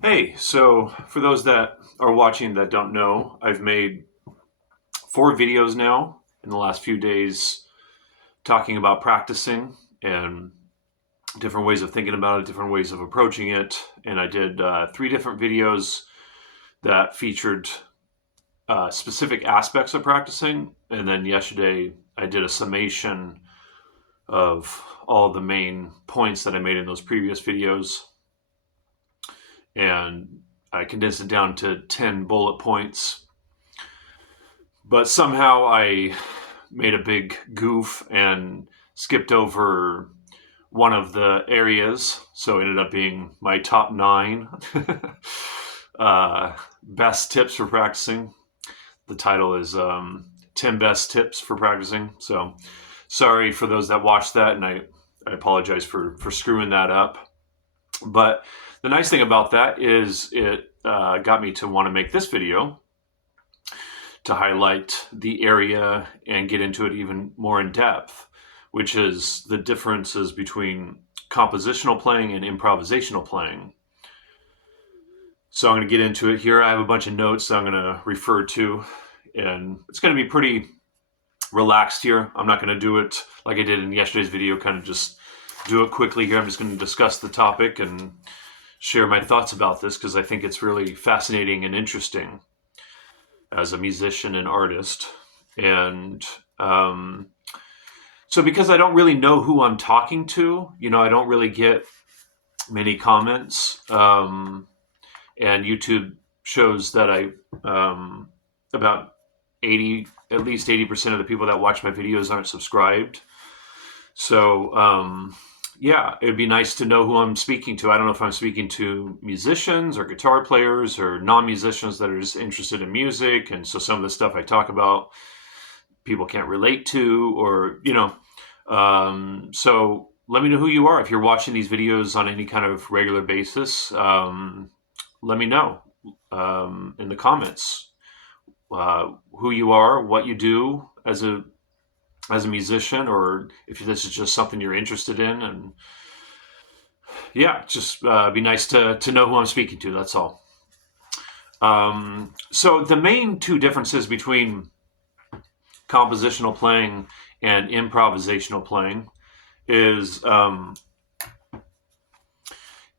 Hey, so for those that are watching that don't know, I've made 4 videos now in the last few days talking about practicing and different ways of thinking about it, different ways of approaching it. And I did 3 different videos that featured specific aspects of practicing. And then yesterday I did a summation of all the main points that I made in those previous videos. And I condensed it down to 10 bullet points. But somehow I made a big goof and skipped over one of the areas. So it ended up being my top 9 best tips for practicing. The title is 10 Best Tips for Practicing. So sorry for those that watched that, and I apologize for screwing that up. But the nice thing about that is it got me to want to make this video to highlight the area and get into it even more in depth, which is the differences between compositional playing and improvisational playing. So I'm going to get into it here. I have a bunch of notes that I'm going to refer to, and it's going to be pretty relaxed here. I'm not going to do it like I did in yesterday's video, kind of just do it quickly here. I'm just going to discuss the topic and share my thoughts about this because I think it's really fascinating and interesting as a musician and artist. And so because I don't really know who I'm talking to, I don't really get many comments. And YouTube shows that about 80, at least 80% of the people that watch my videos aren't subscribed. So, yeah, it'd be nice to know who I'm speaking to. I don't know if I'm speaking to musicians or guitar players or non-musicians that are just interested in music. And so some of the stuff I talk about, people can't relate to, or, so let me know who you are. If you're watching these videos on any kind of regular basis, let me know in the comments who you are, what you do as a musician, or if this is just something you're interested in. And yeah, just be nice to know who I'm speaking to. That's all. So the main 2 differences between compositional playing and improvisational playing is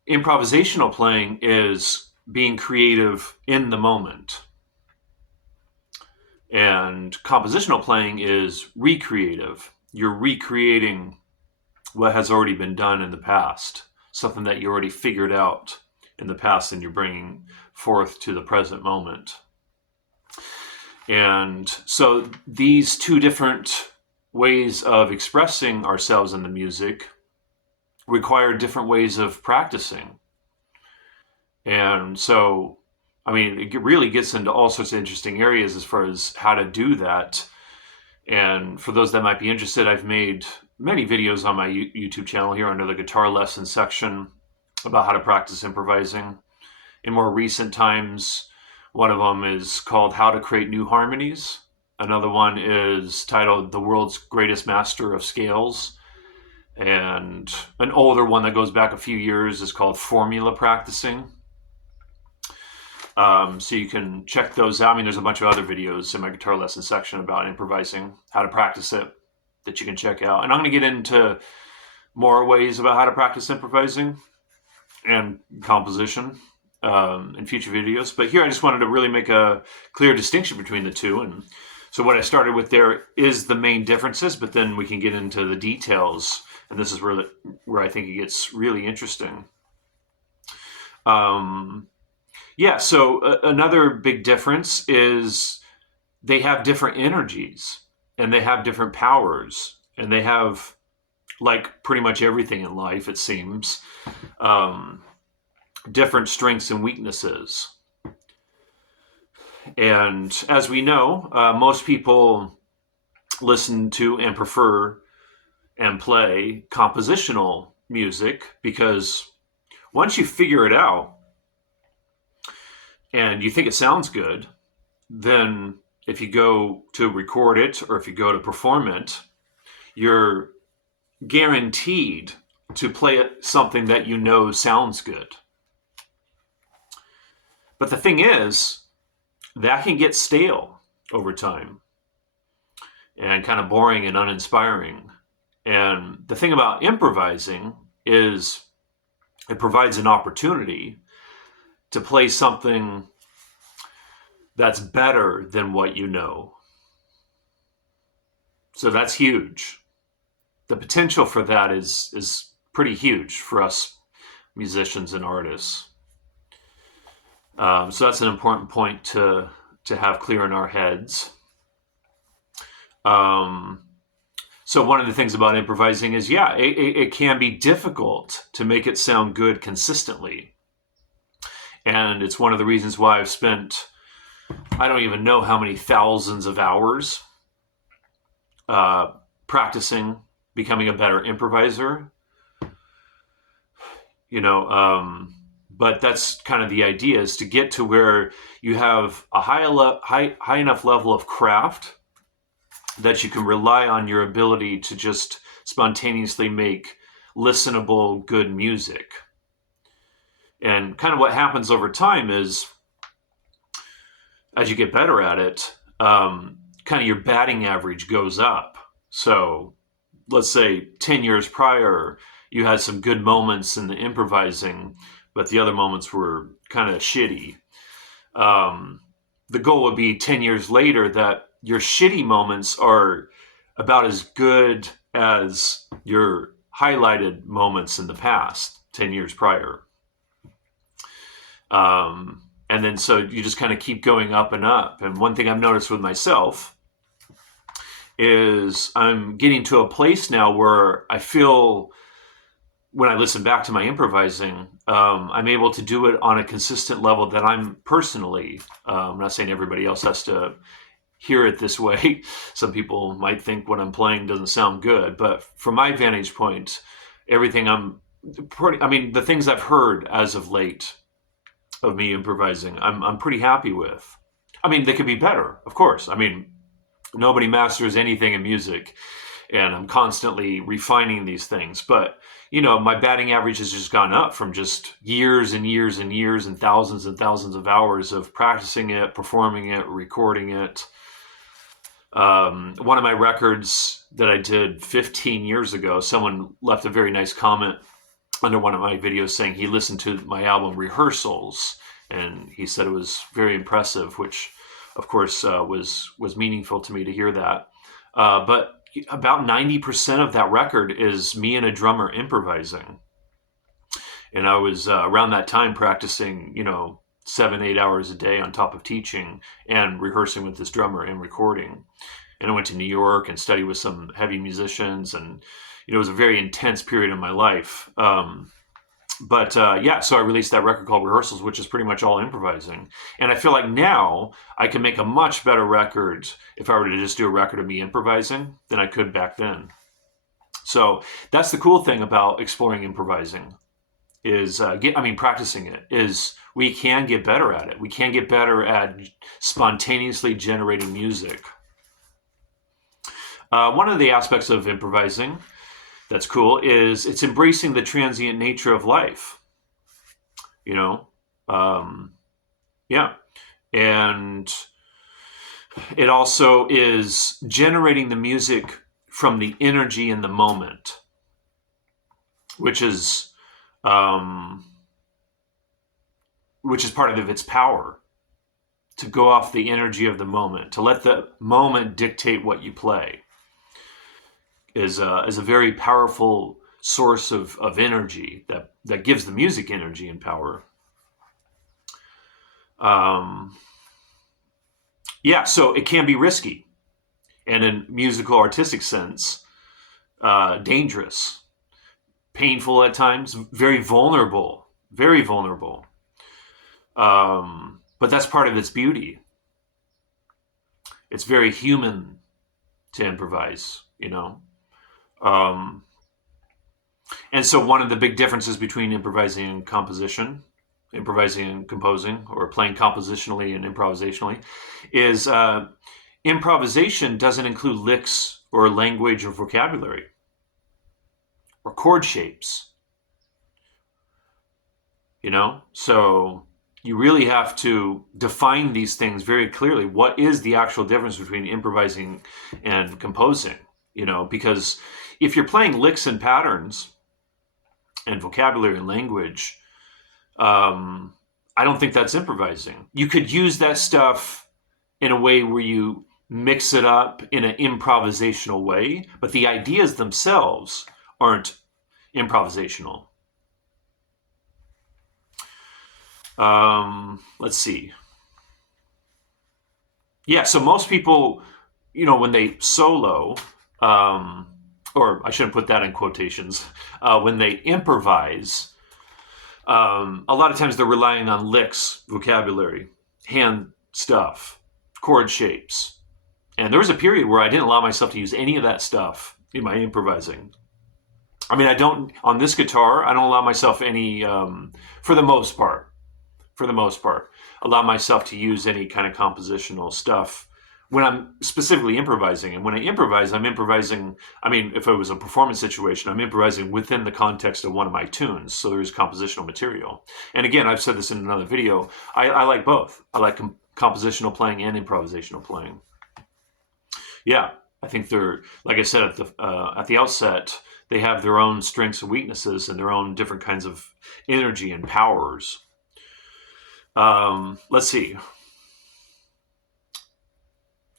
improvisational playing is being creative in the moment. And compositional playing is recreative. You're recreating what has already been done in the past, something that you already figured out in the past and you're bringing forth to the present moment. And so these 2 different ways of expressing ourselves in the music require different ways of practicing. And so, it really gets into all sorts of interesting areas as far as how to do that. And for those that might be interested, I've made many videos on my YouTube channel here under the guitar lesson section about how to practice improvising. In more recent times, one of them is called How to Create New Harmonies. Another one is titled The World's Greatest Master of Scales. And an older one that goes back a few years is called Formula Practicing. So you can check those out. There's a bunch of other videos in my guitar lesson section about improvising, how to practice it, that you can check out. And I'm going to get into more ways about how to practice improvising and composition in future videos. But here I just wanted to really make a clear distinction between the 2. And so what I started with there is the main differences, but then we can get into the details. And this is where I think it gets really interesting. So another big difference is they have different energies and they have different powers, and they have, like pretty much everything in life, it seems, different strengths and weaknesses. And as we know, most people listen to and prefer and play compositional music because once you figure it out, and you think it sounds good, then if you go to record it or if you go to perform it, you're guaranteed to play something that sounds good. But the thing is, that can get stale over time and kind of boring and uninspiring. And the thing about improvising is it provides an opportunity to play something that's better than what you know. So that's huge. The potential for that is pretty huge for us musicians and artists. So that's an important point to have clear in our heads. So one of the things about improvising is, yeah, it can be difficult to make it sound good consistently. And it's one of the reasons why I've spent, I don't even know how many thousands of hours practicing becoming a better improviser. But that's kind of the idea, is to get to where you have a high enough level of craft that you can rely on your ability to just spontaneously make listenable, good music. And kind of what happens over time is, as you get better at it, kind of your batting average goes up. So let's say 10 years prior, you had some good moments in the improvising, but the other moments were kind of shitty. The goal would be 10 years later that your shitty moments are about as good as your highlighted moments in the past, 10 years prior. And then so you just kind of keep going up and up. And one thing I've noticed with myself is I'm getting to a place now where I feel, when I listen back to my improvising, I'm able to do it on a consistent level that I'm personally, I'm not saying everybody else has to hear it this way. Some people might think what I'm playing doesn't sound good, but from my vantage point, everything the things I've heard as of late of me improvising, I'm pretty happy with. I mean, they could be better, of course. I mean, nobody masters anything in music, and I'm constantly refining these things. But, my batting average has just gone up from just years and years and years and thousands of hours of practicing it, performing it, recording it. One of my records that I did 15 years ago, someone left a very nice comment under one of my videos saying he listened to my album Rehearsals, and he said it was very impressive, which of course was meaningful to me to hear that. But about 90% of that record is me and a drummer improvising. And I was around that time practicing, 7-8 hours a day on top of teaching and rehearsing with this drummer and recording. And I went to New York and studied with some heavy musicians, and it was a very intense period in my life. So I released that record called Rehearsals, which is pretty much all improvising. And I feel like now I can make a much better record if I were to just do a record of me improvising than I could back then. So that's the cool thing about exploring improvising is, practicing it, is we can get better at it. We can get better at spontaneously generating music. One of the aspects of improvising that's cool is it's embracing the transient nature of life. And it also is generating the music from the energy in the moment, which is part of its power, to go off the energy of the moment, to let the moment dictate what you play, is a very powerful source of energy that gives the music energy and power. So it can be risky, and in musical artistic sense, dangerous, painful at times, very vulnerable. But that's part of its beauty. It's very human to improvise, And so one of the big differences between improvising and composition, improvising and composing, or playing compositionally and improvisationally, is improvisation doesn't include licks or language or vocabulary or chord shapes. So you really have to define these things very clearly. What is the actual difference between improvising and composing? Because if you're playing licks and patterns and vocabulary and language, I don't think that's improvising. You could use that stuff in a way where you mix it up in an improvisational way, but the ideas themselves aren't improvisational. Let's see. Yeah, so most people, when they solo, or I shouldn't put that in quotations, when they improvise, a lot of times they're relying on licks, vocabulary, hand stuff, chord shapes. And there was a period where I didn't allow myself to use any of that stuff in my improvising. I mean, on this guitar, I don't allow myself any, for the most part, allow myself to use any kind of compositional stuff when I'm specifically improvising. And when I improvise, I'm improvising, if it was a performance situation, I'm improvising within the context of one of my tunes. So there's compositional material. And again, I've said this in another video, I like both. I like compositional playing and improvisational playing. Yeah, I think they're, like I said at the outset, they have their own strengths and weaknesses and their own different kinds of energy and powers. Let's see.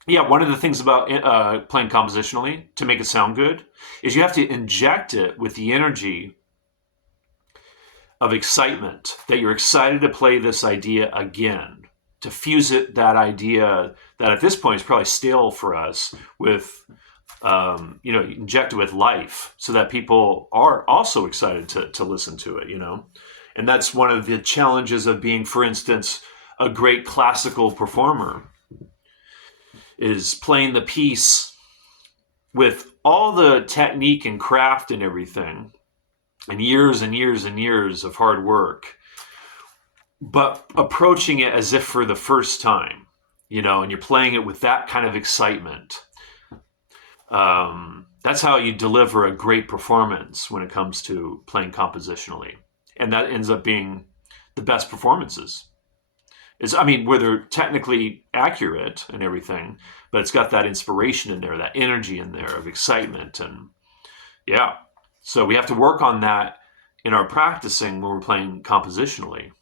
Yeah, one of the things about playing compositionally to make it sound good is you have to inject it with the energy of excitement, that you're excited to play this idea again, to fuse that idea that at this point is probably stale for us with, inject it with life so that people are also excited to listen to it, And that's one of the challenges of being, for instance, a great classical performer, is playing the piece with all the technique and craft and everything, and years and years and years of hard work, but approaching it as if for the first time, and you're playing it with that kind of excitement. That's how you deliver a great performance when it comes to playing compositionally. And that ends up being the best performances. Where they're technically accurate and everything, but it's got that inspiration in there, that energy in there of excitement. And yeah, so we have to work on that in our practicing when we're playing compositionally.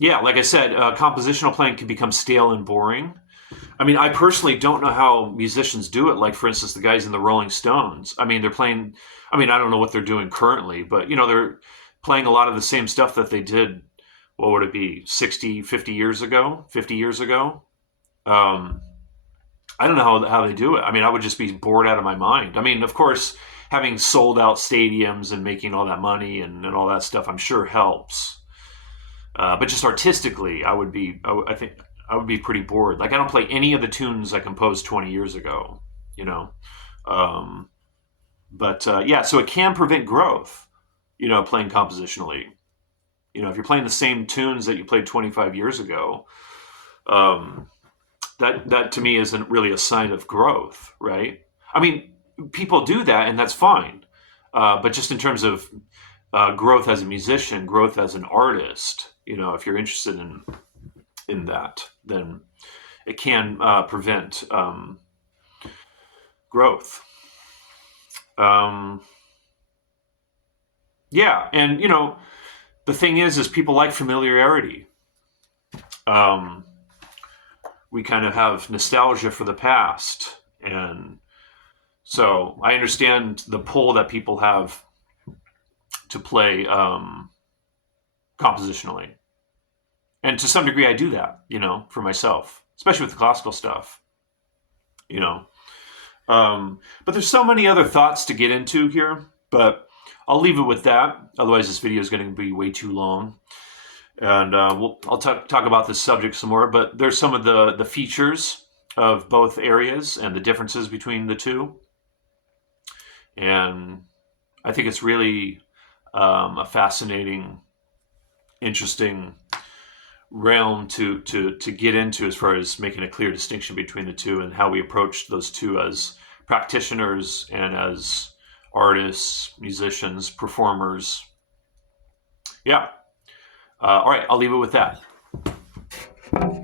Yeah, like I said, compositional playing can become stale and boring. I personally don't know how musicians do it. Like, for instance, the guys in the Rolling Stones. They're playing, I don't know what they're doing currently, but, they're playing a lot of the same stuff that they did, what would it be, 50 years ago? I don't know how they do it. I would just be bored out of my mind. Of course, having sold out stadiums and making all that money and all that stuff, I'm sure helps. But just artistically, I think I would be pretty bored. Like, I don't play any of the tunes I composed 20 years ago, yeah, so it can prevent growth, playing compositionally. If you're playing the same tunes that you played 25 years ago, that to me isn't really a sign of growth, right? People do that, and that's fine. But just in terms of growth as a musician, growth as an artist, if you're interested in that, then it can prevent growth. Yeah, and the thing is people like familiarity. We kind of have nostalgia for the past, and so I understand the pull that people have to play compositionally. And to some degree I do that, for myself, especially with the classical stuff, But there's so many other thoughts to get into here, but I'll leave it with that. Otherwise, this video is going to be way too long. And I'll talk about this subject some more, but there's some of the features of both areas and the differences between the two. And I think it's really a fascinating, interesting realm to get into as far as making a clear distinction between the two and how we approach those two as practitioners and as artists, musicians, performers. Yeah. All right, I'll leave it with that.